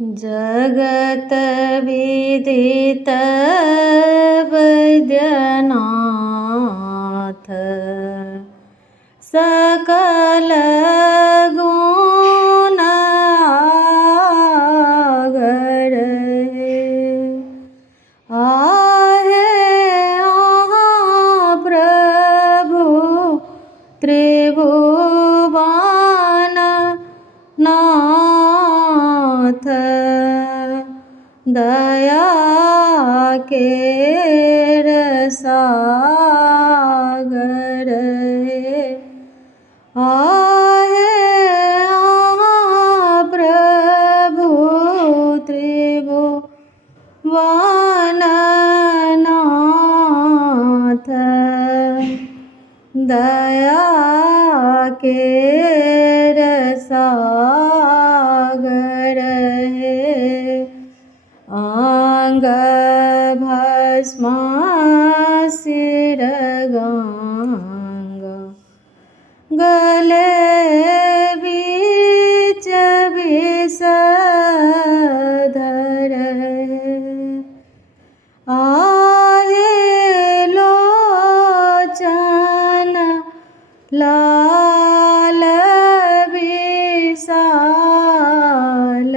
जगत विदित वैद्यनाथ सकल गुण आगर आहे प्रभु त्रिभुवन नाथ दया के सागर आहे प्रभु त्रिभुवन नाथ दया के सागर अंग भस्म सिर गंगा गले बीच विषधर आहे लोचन लाल विशाल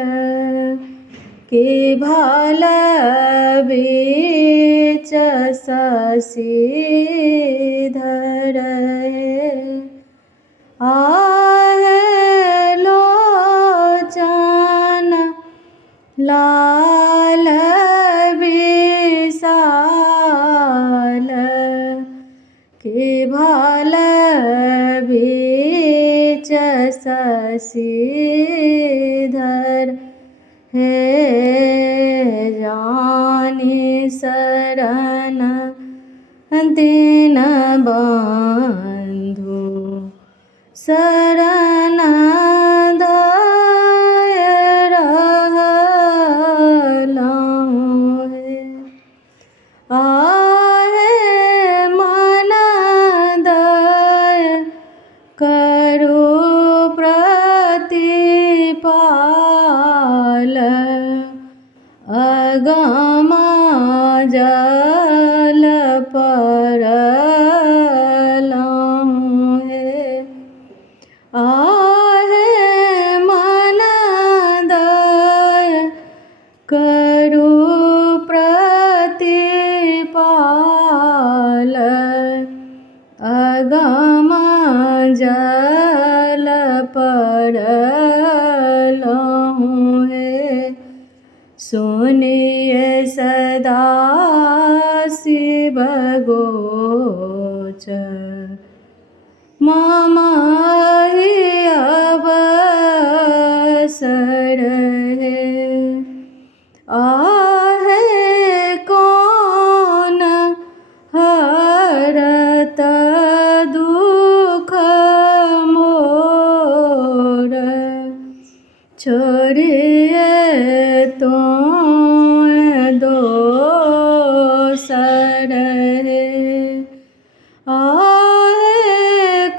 कि भल बीच शशिधर आहे लोचन लाल विशाल कि भल बीच शशिधर हे जानी शरण दीन बंधु शरण दय रहलहुँ आहे मन दय करु प्रतिपाल अगम जल परलहुँ आहे मन दय करु प्रतिपाल अगम जल परलहुँ सुनिए सदा शिव गोचर मम ही अवसर आहे कौन हरत दुख मोर छोड़िए तो दोसर आहे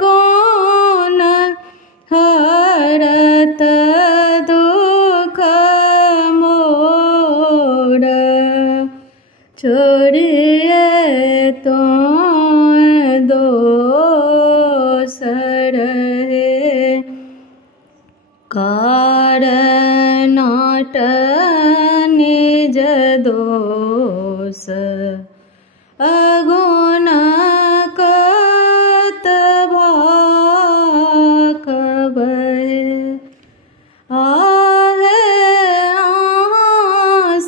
कौन हरत दुख मोर छोड़िए तो दोसर कारनाट निज दोष अगुण कत भाखबै आहे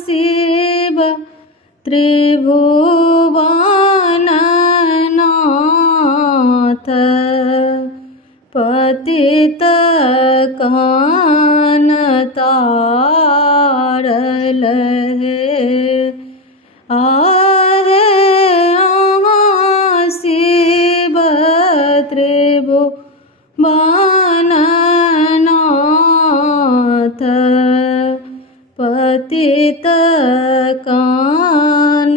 शिव त्रिभुवन नाथ पतित कान तारल आहे शिव त्रिभुवन नाथ पतित कान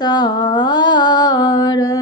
तारल